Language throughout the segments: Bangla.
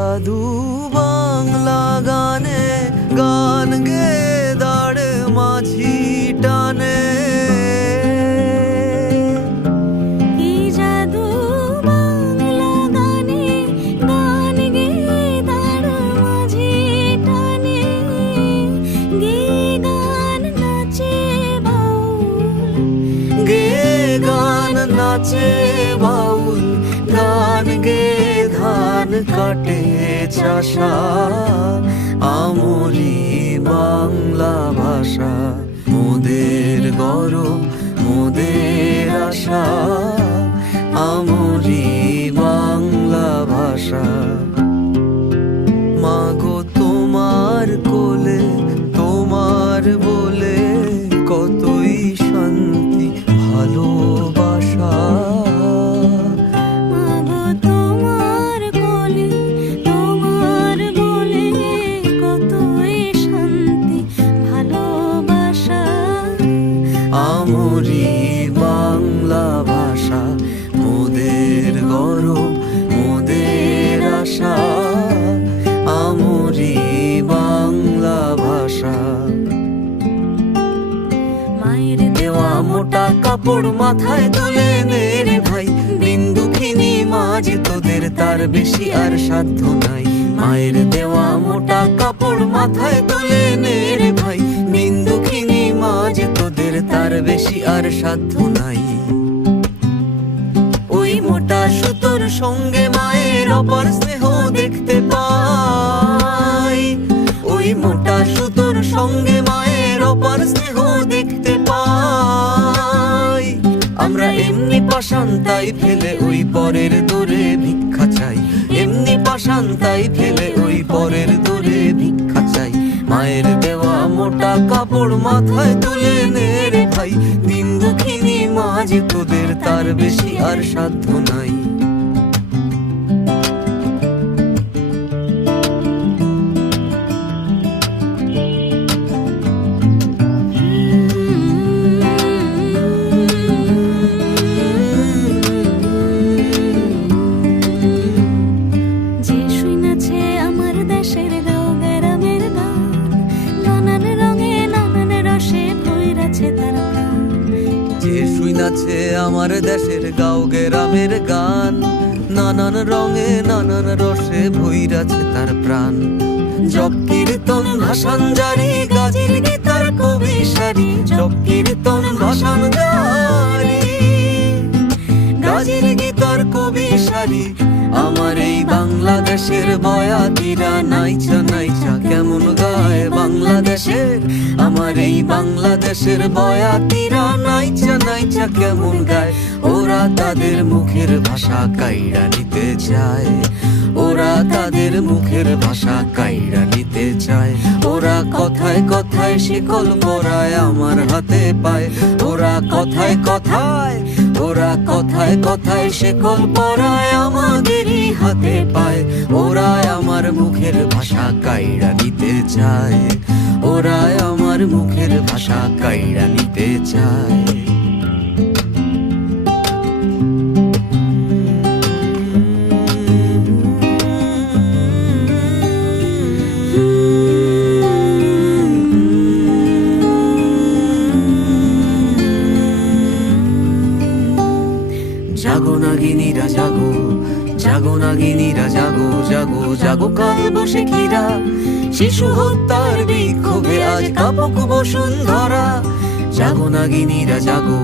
জাদু বাংলা গানে গান গে দাঁড় মাঝি টানে কি জাদু বাংলা গানে গান গে দাঁড় মাঝি টানে গে গান নাচে বাউল গে গান নাচে বাউল গান গে ধান কাটে চাষা আমরি বাংলা ভাষা মোদের গরব মোদের আশা আমরি বাংলা ভাষা মাগো তোমার কোলে তোমার বলে কতই শান্তি ভালোবাসা মাগো তোমার কোলে তোমার বলে কতই শান্তি ভালোবাসা আমরি বাংলা ভাষা মোদের গরব মোদের আশা আমরি বাংলা ভাষা মায়ের দেওয়া মোটা কাপড় মাথায় তুলে নে রে ভাই বিন্দুখিনী মাঝ তোদের তার বেশি আর সাধ্য নাই মায়ের দেওয়া মোটা কাপড় মাথায় তুলে নে রে ভাই বিন্দুখিনী মাঝ তোদের তার বেশি আর সাধ্য নাই ওই মোটা সুতোর সঙ্গে মায়ের অপার স্নেহ দেখতে পাই ওই মোটা সুতোর সঙ্গে মায়ের অপার স্নেহ দেখতে পাই আমরা এমনি পাষাণ তাই ফেলে ওই পরের দূরে ভিক্ষা চাই এমনি পাষাণ তাই ফেলে ওই পরের দূরে ভিক্ষা চাই মায়ের দেওয়া মোটা কাপড় মাথায় তুলে নে রে ভাই দিন দুঃখিনী মাঝে তোদের তার বেশি আর সাধ্য নাই যে শুনেছে আমার দেশের গাঁও গ্রামের গান নানান রঙে নানান রসে ভৈরাছে তার প্রাণ যে শুইনাছে আমার দেশের গাঁও গ্রামের গান নানান রঙে নানান রসে ভৈরাছে তার প্রাণ জপ কীর্তন ভাষণ জারি গাজির গীতার কবি সারি জপ কীর্তন ভাষণ জারি গাজির গীতার কবি সারি আমার এই বাংলাদেশের বয়াতিরা নাইচা নাইচা কেমন গায় বাংলাদেশের আমার এই বাংলাদেশের বয়াতিরা নাইচা নাইচা কেমন গায় ওরা তাদের মুখের ভাষা কাইড়া নিতে চায় ওরা তাদের মুখের ভাষা কাইড়া নিতে চায় ওরা কথায় কথায় শিকল পরায় আমার হাতে পায় ওরা কথায় কথায় ওরা কথায় কথায় শিকল পরায় আমাদেরই হাতে পায় ওরা আমার মুখের ভাষা কাইড়া নিতে চায় ওরা আমার মুখের ভাষা কাইড়া নিতে চায় জাগো নাগিনীরা জাগো জাগো নাগিনীরা জাগো জাগো জাগো কাল বসে খিরা শিশু হত্যার বিক্ষোভে আজ কাপক বসুন্ধরা জাগো নাগিনীরা জাগো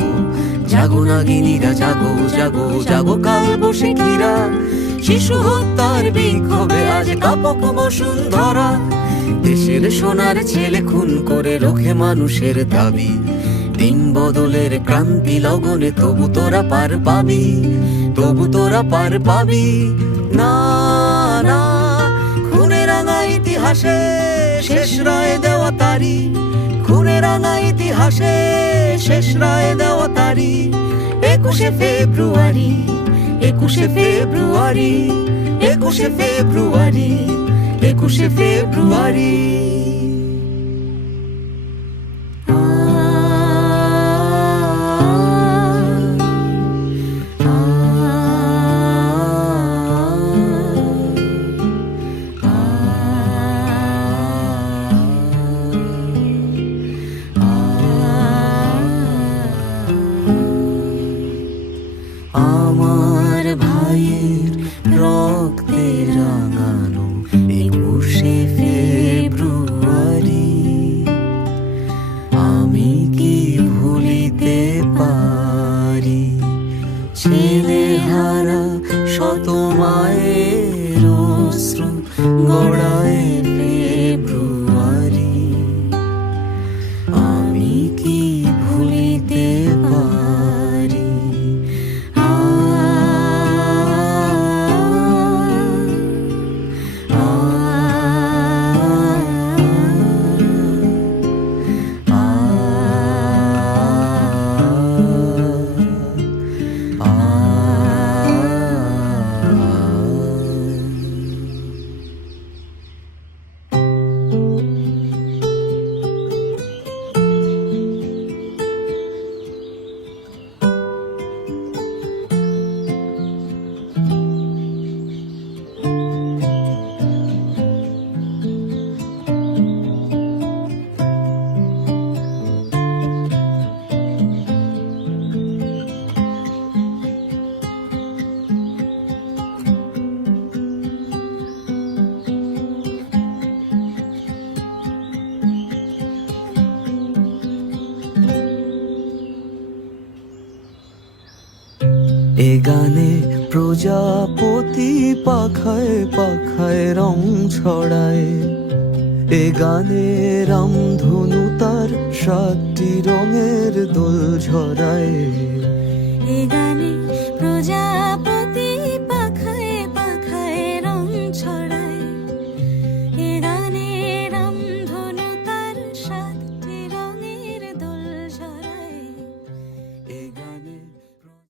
জাগো নাগিনীরা জাগো জাগো জাগো কাল বসে খিরা শিশু হত্যার বিক্ষোভে আজ কাপক বসুন্ধরা দেশের সোনার ছেলে খুন করে রোখে মানুষের দাবি দিন বদলের ক্রান্তি লগনে তবু তোরা পার পাবি তবু তোরা পার পাবি না না খুনে রাঙা ইতিহাসে শেষ রায় দেওয়া তারি খুনে রাঙা ইতিহাসে শেষ রায় দেওয়া তারি 21শে ফেব্রুয়ারি 21শে ফেব্রুয়ারি 21শে ফেব্রুয়ারি 21শে ফেব্রুয়ারি এ গানে প্রজাপতি পাখায় পাখায় রং ছড়ায়, এ গানে রামধনু তার 7টি রঙের দোল ঝরায়।